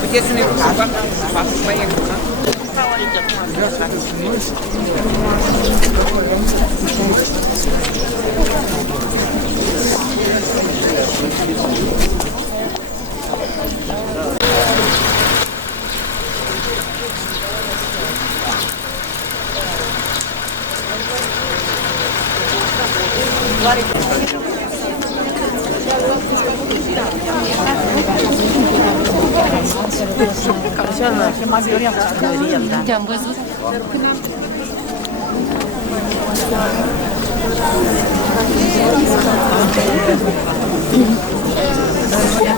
Puteți să ne faceți mai ecran? Te-am văzut?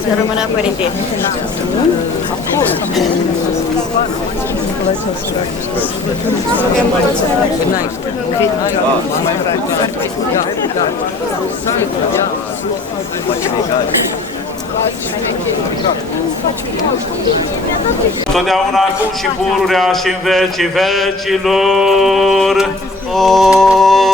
Să rămână părinte. Totdeauna acum și pururea și în vecii vecilor.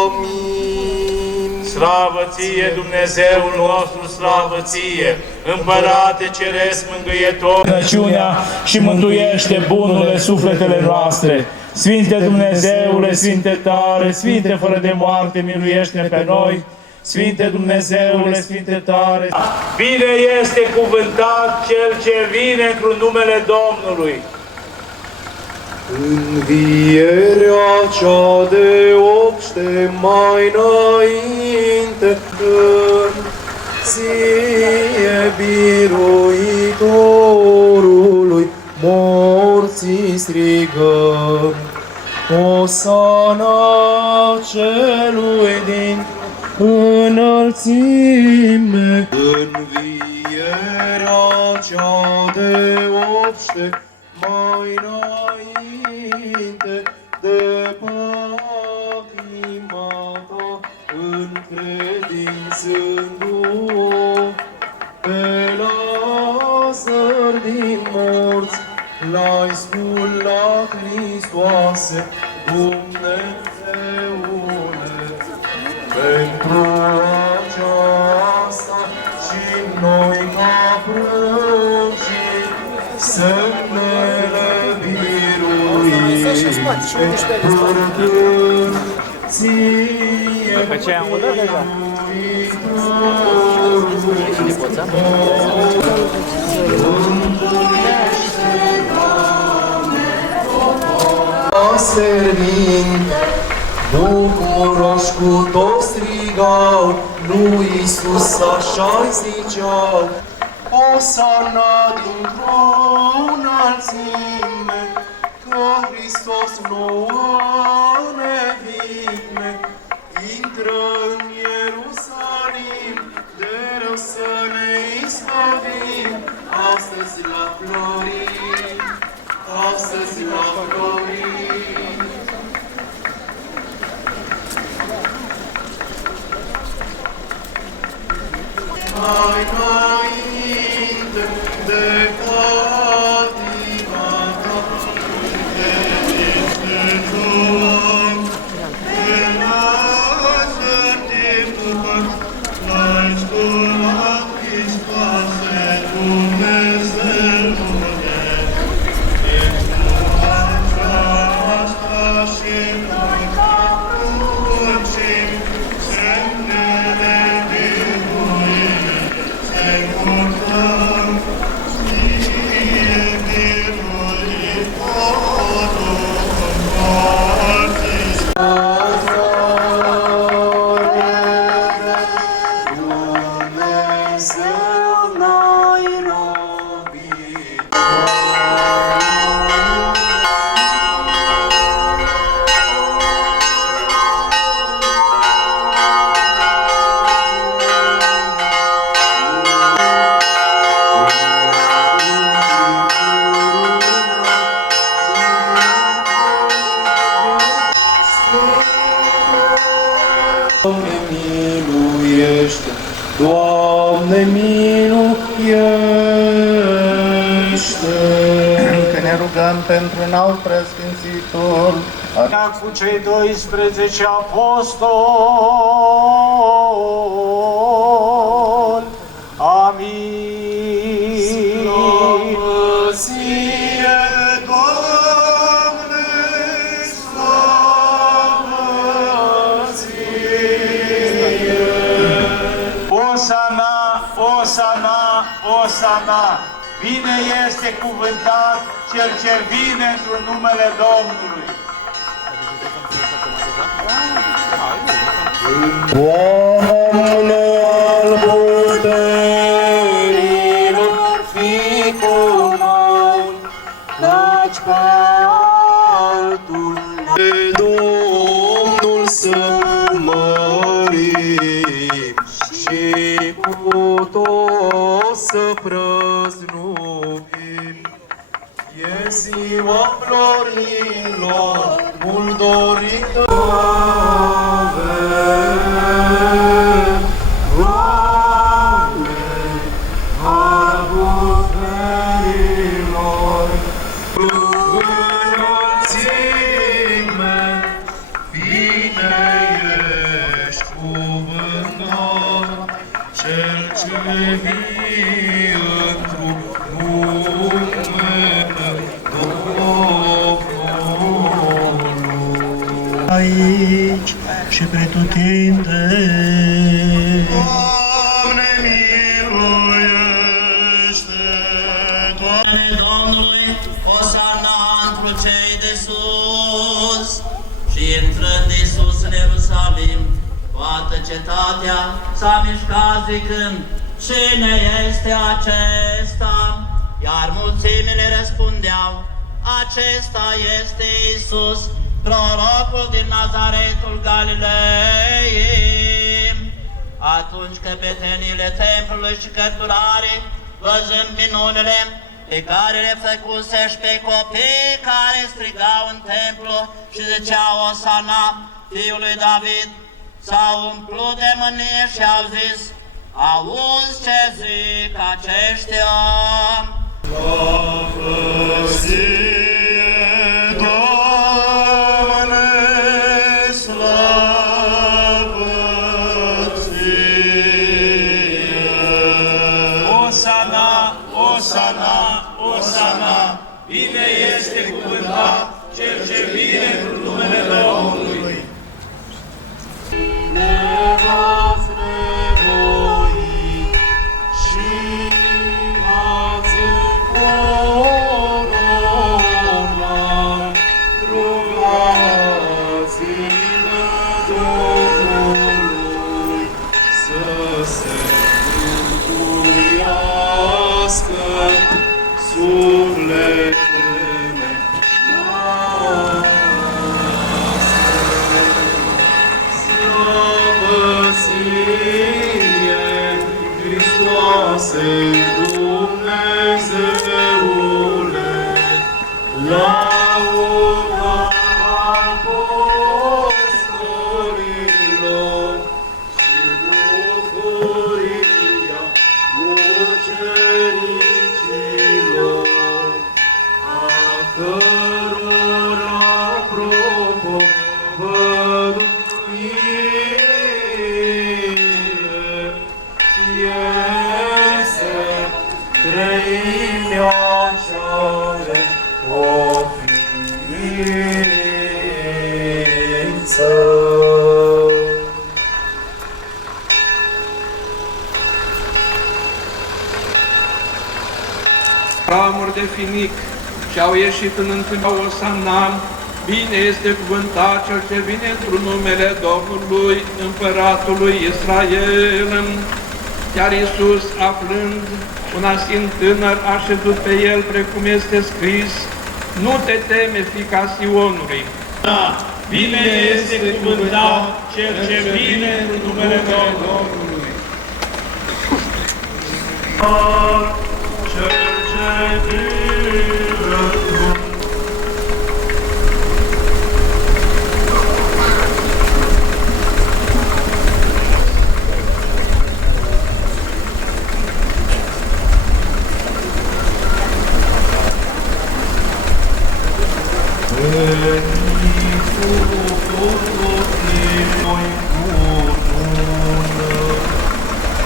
Amin. Slavă ție, Dumnezeul nostru, slavă ție, Împărate Ceresc Mângâietor, rugăciunea și mântuiește bunurile sufletele noastre. Sfinte Dumnezeule, Sfinte tare, Sfinte fără de moarte, miluiește-ne pe noi. Sfinte Dumnezeule, Sfinte tare, bine este cuvântat Cel ce vine într-un numele Domnului. Învierea cea de obște mai înainte, când ție biruitorului morții strigăm. Osana celui din înălțime, învierea cea de obște mai înainte de patima ta, încredințându-o pe Lazar din morți, l-ai sculat, Hristoase, Dumnezeule. Pentru aceasta și noi ca prunci semnele biruiește, părând ție servind, bucuroși cu toți strigau, lui Iisus așa-i ziceau. Osana dintr-o înălțime, că Hristos nouă ne vine, intră în Ierusalim, de rău să ne izbăvim, astăzi la florit, astăzi la florit. Mai înainte de patima ta, de Dumnezeu, de Lazar din morți, l-ai sculat, Hristoase, Dumnezeule. Pentru aceasta și noi pruncim semnele biruite, cântăm ție biruitorul morții. Dumnezeu n-ai robit. Doamne miluiește, Doamne miluiește. Că ne rugăm pentru înalt preasfințitor, Cu cei 12 apostoli Osana, Osana, bine este cuvântat cel ce vine într-un numele Domnului. Doamne al puterilor, fii cu noi, căci pe altul pe Domnul să mărim și cu toți să prăznuim. E ziua florilor, mult dorită avem, Doamne, al puterilor, înălțime, bine ești cuvântat, cel ce vii într-un numele Domnului. Aici și pretutindeni. Doamne, miluiește! Doamne Domnului, Osana întru cei de sus. Și intrând Iisus în Ierusalim, toată cetatea s-a mișcat zicând, cine este acesta? Iar mulțimile răspundeau, acesta este Iisus, prorocul din Nazaretul Galilei. Atunci căpetenile templului și cărturarii, văzând minunile pe care le făcuse și pe copii care strigau în templu și ziceau Osana, fiul lui David, s-au umplut de mânie și au zis, auzi ce zic aceștia? Osana, Osana, Osana, bine este cuvântat cel ce vine în numele Domnului. Ne-ați nevoit și ați încoronat, rugați-vă Domnului să se mântuiască sufletele noastre. Slavă ție, Hristoase, Dumnezeule, lauda apostolilor și bucuria mucenicilor, a cărora propovăduire iese treimea cea o ființă. Ramuri de finic și au ieșit în întâlnirea Osana, bine este cuvântat cel ce vine într-un numele Domnului, Împăratului Israel. Iar Iisus, aflând un asin tânăr, a șezut pe el, precum este scris, nu te teme, fiica Sionului. Da, bine este cuvântat cel ce vine în numele Domnului. Cel ce vine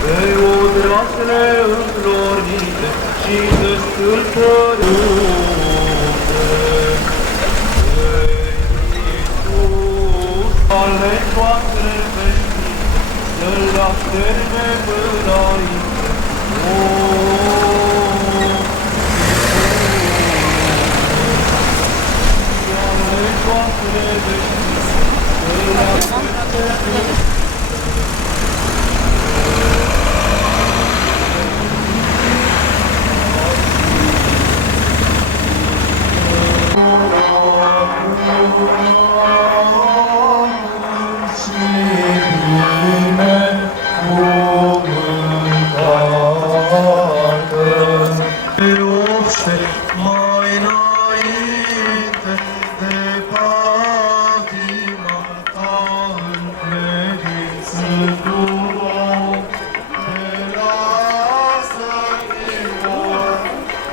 pe odrasele înflorite și descântărute. Iisus, ale toate veșnice, să-L așterne înainte, Mai înainte de patima ta în credință duh, te lasă fiul,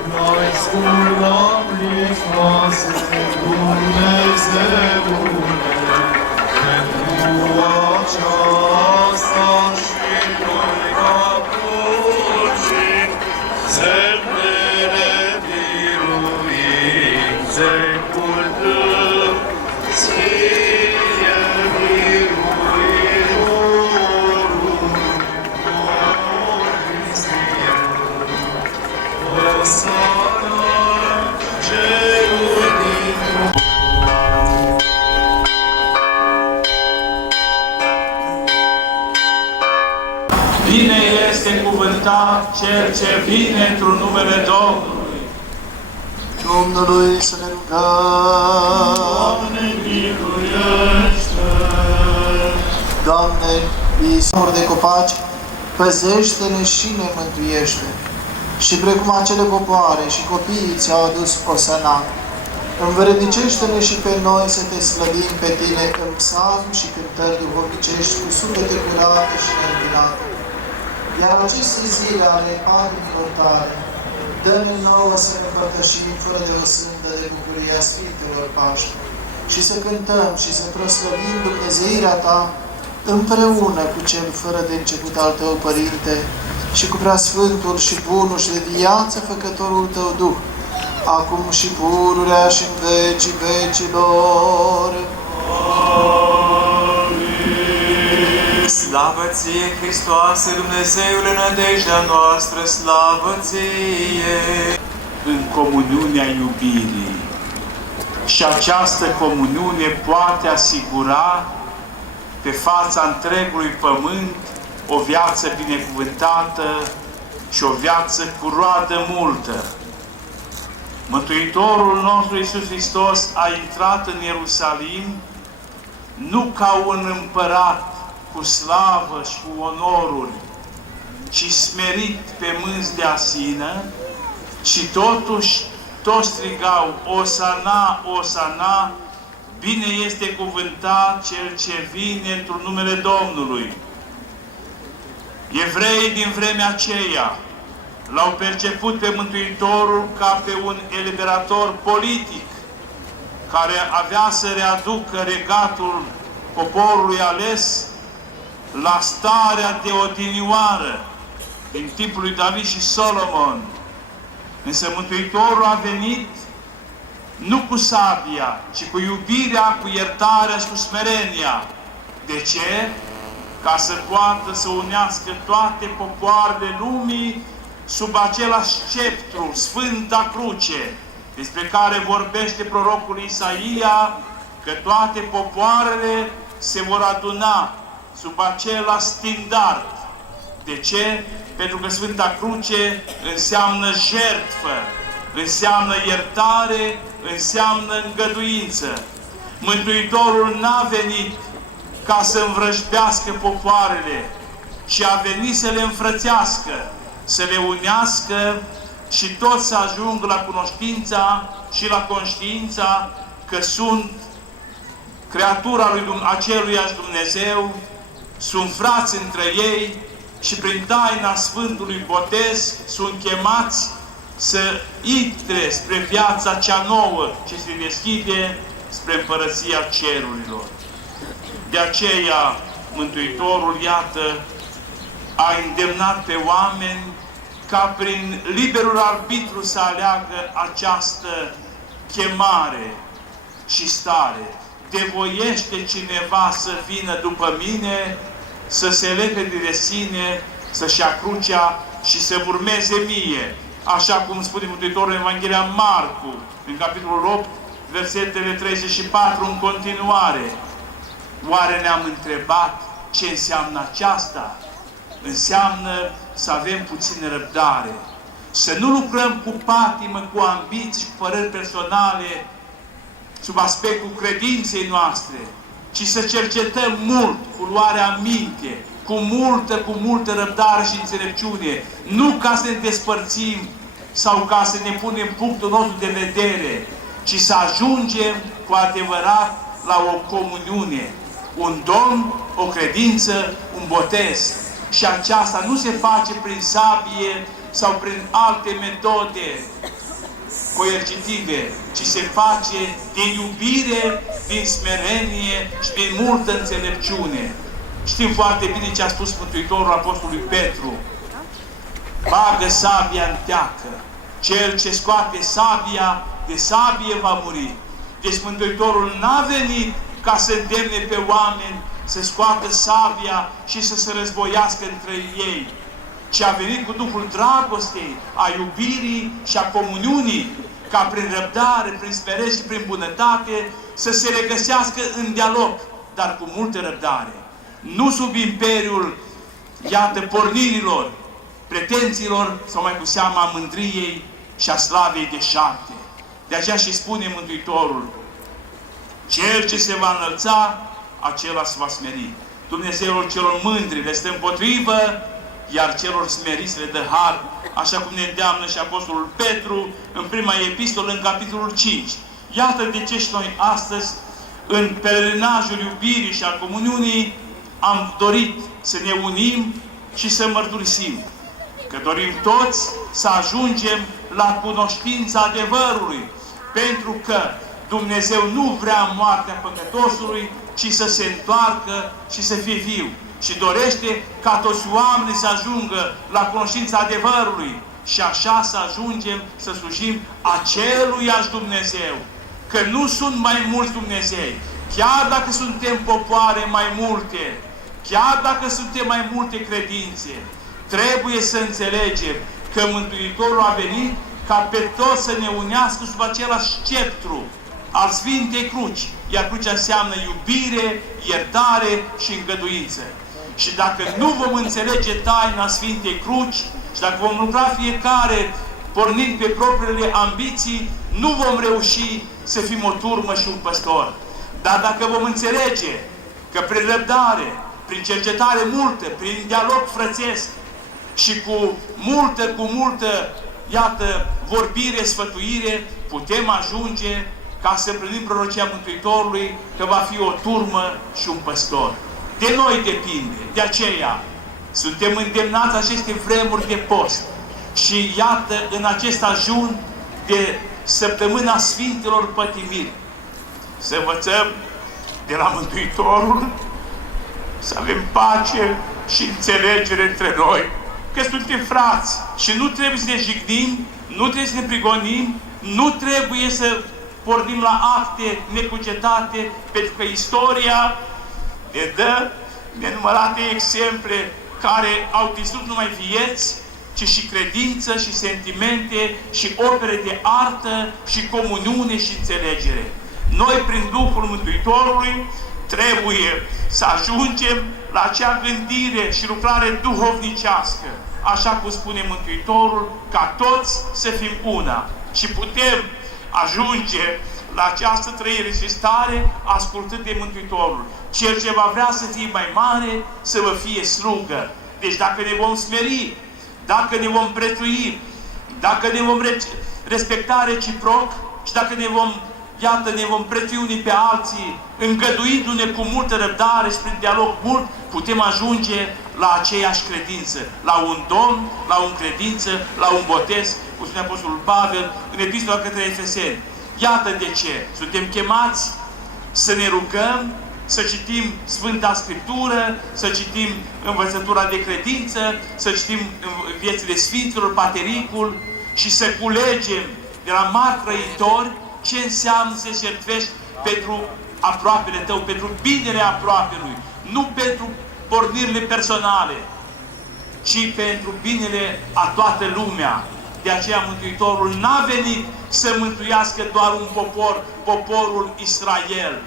n-ai scurdat Hristoase, Dumnezeule, pentru aceasta și noi ca crucii, semnele biruințe cultăm, ție biruitorul, Osana, cerul din Bine este cuvântat Cel ce vine într-un numele Domnului. Domnului să ne rugăm. Doamne, miluiește! Doamne, Iisus de copaci, păzește-ne și ne mântuiește. Și precum acele popoare și copiii ți-au adus Osana, învrednicește-ne și pe noi să te slăvim pe tine în psalm și cântări duhovnicești cu suflete curate și neîntinate. Iar aceste zile ale patimilor tale, dă-ne nouă să ne împărtășim fără de o sândă de bucuria Sfintelor Paști și să cântăm și să proslăvim Dumnezeirea ta împreună cu cel fără de început al tău, Părinte, și cu preasfântul și bunul și de viață făcătorul tău Duh, acum și pururea și în vecii vecilor. Slavă ție, Hristoase, Dumnezeule, nădejdea noastră, slavă ție! În comuniunea iubirii. Și această comuniune poate asigura pe fața întregului pământ o viață binecuvântată și o viață cu roadă multă. Mântuitorul nostru Iisus Hristos a intrat în Ierusalim nu ca un împărat cu slavă și cu onoruri, ci smerit pe mânzi de asină, și totuși toți strigau, Osana, Osana, bine este cuvântat Cel ce vine într-un numele Domnului. Evreii din vremea aceea l-au perceput pe Mântuitorul ca pe un eliberator politic, care avea să readucă regatul poporului ales la starea de odinioară din timpul lui David și Solomon. Însă Mântuitorul a venit nu cu sabia, ci cu iubirea, cu iertarea și cu smerenia. De ce? Ca să poată să unească toate popoarele lumii sub același sceptru, Sfânta Cruce, despre care vorbește prorocul Isaia, că toate popoarele se vor aduna sub același standard. De ce? Pentru că Sfânta Cruce înseamnă jertfă, înseamnă iertare, înseamnă îngăduință. Mântuitorul n-a venit ca să învrăjbească popoarele, ci a venit să le înfrățească, să le unească și toți să ajungă la cunoștința și la conștiința că sunt creatura lui aceluiași Dumnezeu, sunt frați între ei și prin taina Sfântului Botez sunt chemați să intre spre viața cea nouă ce se deschide spre Împărăția Cerurilor. De aceea, Mântuitorul, iată, a îndemnat pe oameni ca prin liberul arbitru să aleagă această chemare și stare. Te voiește cineva să vină după mine, să se lepede de sine, să-și ia crucea și să urmeze mie, așa cum spune Mântuitorul în Evanghelia Marcu, în capitolul 8, versetele 34 în continuare. Oare ne-am întrebat ce înseamnă aceasta? Înseamnă să avem puțină răbdare, să nu lucrăm cu patimă, cu ambiții și cu păreri personale sub aspectul credinței noastre, ci să cercetăm mult, cu luarea minte, cu multă răbdare și înțelepciune, nu ca să ne despărțim sau ca să ne punem punctul nostru de vedere, ci să ajungem cu adevărat la o comuniune, un Domn, o credință, un botez. Și aceasta nu se face prin sabie sau prin alte metode coercitive, ci se face din iubire, din smerenie și din multă înțelepciune. Știm foarte bine ce a spus Mântuitorul Apostolului Petru. Bagă sabia în teacă. Cel ce scoate sabia, de sabie va muri. Deci Mântuitorul n-a venit ca să îndemne pe oameni să scoată sabia și să se războiască între ei, ci a venit cu Duhul dragostei, a iubirii și a comuniunii, ca prin răbdare, prin smerenie și prin bunătate să se regăsească în dialog, dar cu multă răbdare. Nu sub imperiul, iată, pornirilor, pretențiilor sau mai cu seama a mândriei și a slavei deșarte. De aceea și spune Mântuitorul, cel ce se va înălța, acela se va smeri. Dumnezeul celor mândri le stă împotrivă, iar celor smeriți le dă har, așa cum ne îndeamnă și Apostolul Petru în prima epistolă, în capitolul 5. Iată de ce și noi astăzi, în pelerinajul iubirii și al comuniunii, am dorit să ne unim și să mărturisim că dorim toți să ajungem la cunoștința adevărului, pentru că Dumnezeu nu vrea moartea păcătosului, ci să se întoarcă și să fie viu. Și dorește ca toți oamenii să ajungă la cunoștința adevărului și așa să ajungem să slujim aceluiași Dumnezeu. Că nu sunt mai mulți Dumnezei. Chiar dacă suntem popoare mai multe, chiar dacă suntem mai multe credințe, trebuie să înțelegem că Mântuitorul a venit ca pe toți să ne unească sub același sceptru al Sfintei Cruci. Iar crucea înseamnă iubire, iertare și îngăduință. Și dacă nu vom înțelege taina Sfintei Cruci și dacă vom lucra fiecare pornind pe propriile ambiții, nu vom reuși să fim o turmă și un păstor. Dar dacă vom înțelege că prin răbdare, prin cercetare multă, prin dialog frățesc și cu multă, iată, vorbire, sfătuire, putem ajunge ca să privim prorocia Mântuitorului că va fi o turmă și un păstor. De noi depinde. De aceea suntem îndemnați aceste vremuri de post. Și iată, în acest ajun de săptămâna Sfintelor Pătimiri, să învățăm de la Mântuitorul să avem pace și înțelegere între noi. Că suntem frați și nu trebuie să ne jignim, nu trebuie să ne prigonim, nu trebuie să pornim la acte necugetate, pentru că istoria ne dă nenumărate exemple care au distrus numai vieți, ci și credință, și sentimente, și opere de artă, și comuniune, și înțelegere. Noi, prin Duhul Mântuitorului, trebuie să ajungem la acea gândire și lucrare duhovnicească, așa cum spune Mântuitorul, ca toți să fim una. Și putem ajunge la această trăire și stare ascultând de Mântuitorul. Cel ce va vrea să fie mai mare, să vă fie slugă. Deci dacă ne vom smeri, dacă ne vom prețui, dacă ne vom respecta reciproc și dacă ne vom, iată, ne vom prețui unii pe alții, îngăduindu-ne cu multă răbdare și prin dialog mult, putem ajunge la aceeași credință, la un Domn, la o credință, la un botez, cum spune Apostolul Pavel în Epistola către Efeseni. Iată de ce suntem chemați să ne rugăm, să citim Sfânta Scriptură, să citim învățătura de credință, să citim viețile Sfinților, Patericul și să culegem de la mari trăitori ce înseamnă să jertfești pentru aproapele tău, pentru binele aproapelui, nu pentru pornirile personale, ci ci pentru binele a toată lumea. De aceea Mântuitorul n-a venit să mântuiască doar un popor, poporul Israel,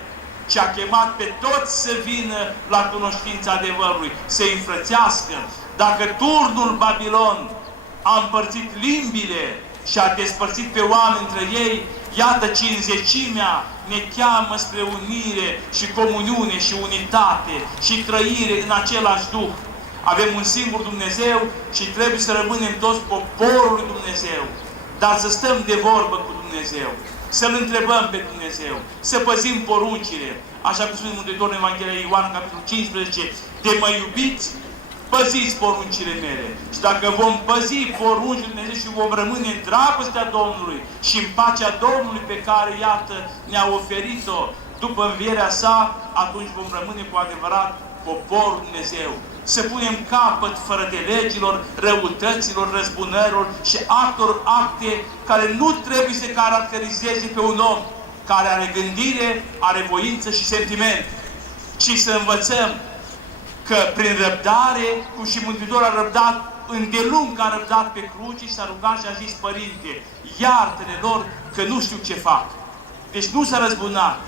ci a chemat pe toți să vină la cunoștința adevărului, să îi înfrățească. Dacă turnul Babilon a împărțit limbile și a despărțit pe oameni între ei, iată cinzecimea ne cheamă spre unire și comuniune și unitate și trăire în același Duh. Avem un singur Dumnezeu și trebuie să rămânem toți poporul lui Dumnezeu, dar să stăm de vorbă cu Dumnezeu, să-L întrebăm pe Dumnezeu, să păzim poruncile, așa cum spune Mântuitorul în Evanghelia Ioan, capitolul 15, de mă iubiți, păziți poruncile mele. Și dacă vom păzi poruncile Dumnezeu și vom rămâne în dragostea Domnului și în pacea Domnului pe care, iată, ne-a oferit-o după învierea sa, atunci vom rămâne cu adevărat poporul Dumnezeu. Să punem capăt fără de legilor, răutăților, răzbunărilor și acte care nu trebuie să caracterizeze pe un om care are gândire, are voință și sentiment, ci să învățăm că prin răbdare, cum și Mântuitorul a răbdat, îndelung a răbdat pe cruce și s-a rugat și a zis: Părinte, iartă-le lor că nu știu ce fac. Deci nu s-a răzbunat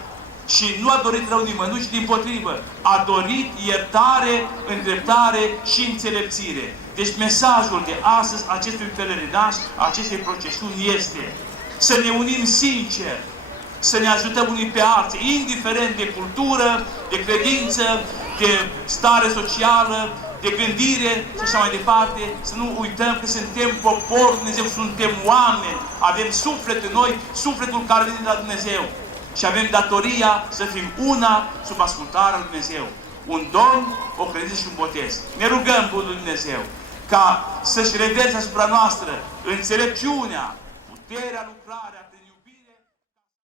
și nu a dorit rău nimănui, ci dimpotrivă, a dorit iertare, îndreptare și înțelepțire. Deci mesajul de astăzi acestui pelerinaj, acestei procesiuni este să ne unim sincer, să ne ajutăm unii pe alții, indiferent de cultură, de credință, de stare socială, de gândire și așa mai departe, să nu uităm că suntem popor Dumnezeu, suntem oameni, avem suflet în noi, sufletul care vine de la Dumnezeu. Și avem datoria să fim una sub ascultarea lui Dumnezeu. Un Domn, o credință și un botez. Ne rugăm Bunul Dumnezeu ca să-și reverse asupra noastră înțelepciunea, puterea, lucrarea